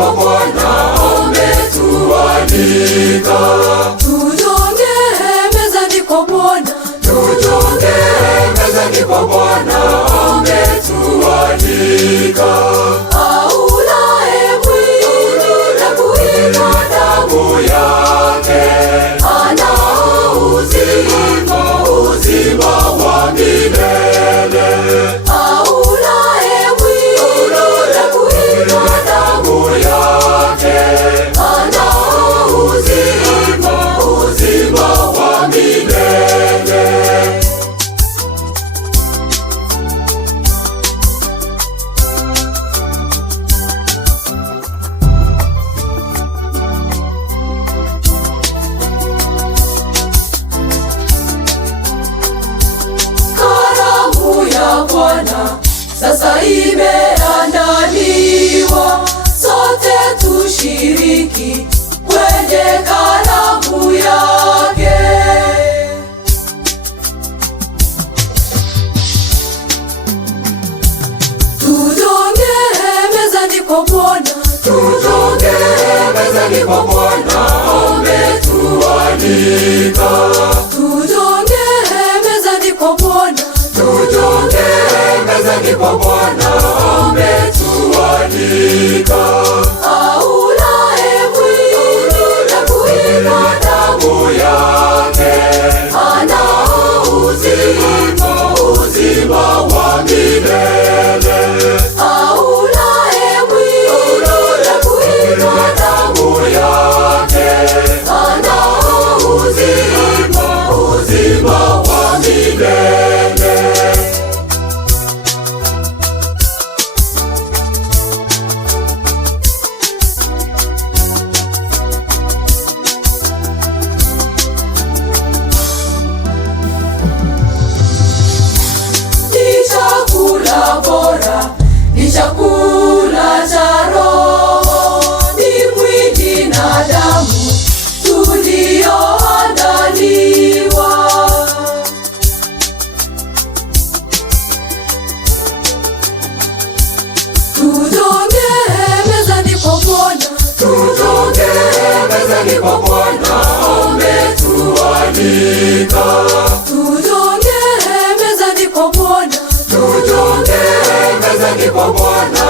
kwa Bwana umetualika. Tujonge mezani kwa Bwana, Tujonge mezani kwa Bwana umetualika. aulaye mwili na kuinywa damu yake ana uzima, uzima wa milele. aulaye mwili na kuinywa damu yake ana uzima, uzima wa milele. Karamu ya Bwana sasa imeandaliwa, sote tushiriki kwenye karamu yake. Tujonge mezani kwa Bwana, Tujonge mezani kwa Bwana umetualika. tujonge mezani kwa Bwana, Tujonge mezani kwa Bwana umetualika. aulaye mwili na kuinywa damu yake ana uzima, uzima wa milele. aulaye mwili na kuinywa damu yake ana uzima, uzima wa milele. ni chakula bora, ni chakula cha roho, ni mwili na damu tulioandaliwa. Tujonge mezani kwa Bwana, Tujonge mezani kwa Bwana umetualika. tujonge mezani kwa Bwana, Tujonge mezani kwa Bwana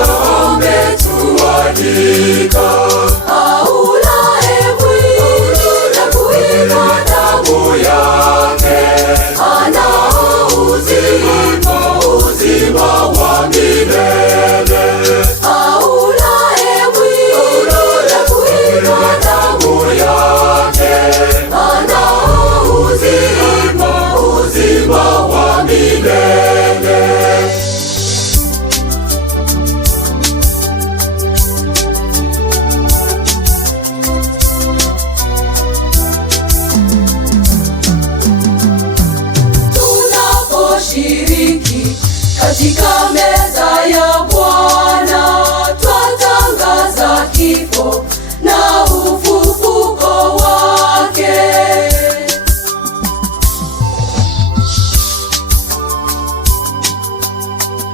umetualika. aulaye mwili na kuinywa damu yake ana uzima, uzima wa milele. aulaye mwili na kuinywa damu yake ana uzima, uzima wa milele. tunaposhiriki katika meza ya Bwana, twatangaza kifo na ufufuko wake.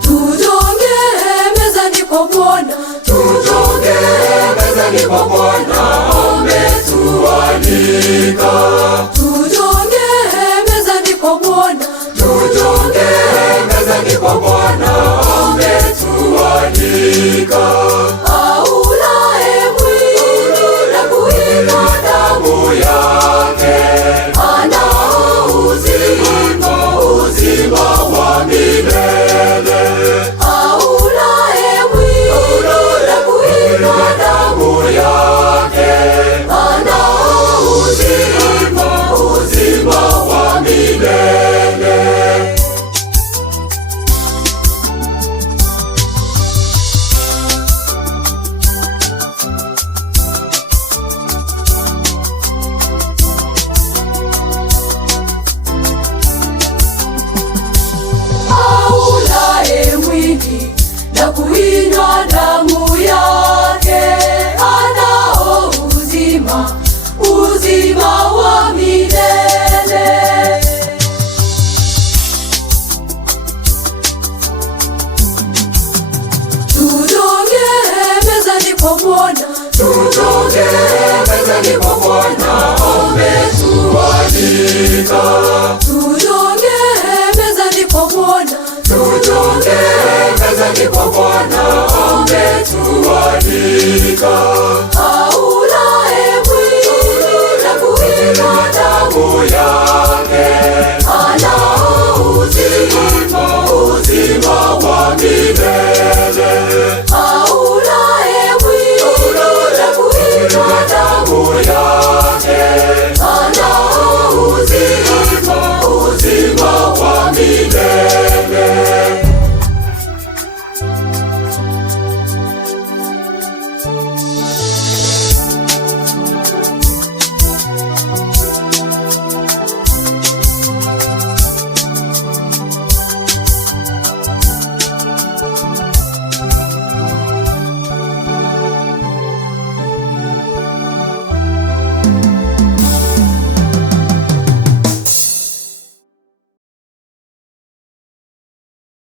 Tujonge mezani kwa Bwana, Tujonge mezani kwa Bwana umetualika. tujonge mezani kwa Bwana, Tujonge mezani kwa Bwana umetualika. aulaye mwili na kuinywa damu yake ana uzima, uzima wa milele. aulaye mwili na kuinywa damu yake ana uzima, uzima wa milele. aulaye mwili na kuinywa damu yake anao uzima, uzima wa milele. Tujonge mezani kwa Bwana, Tutokee mezani mwa Bwana, ametualika.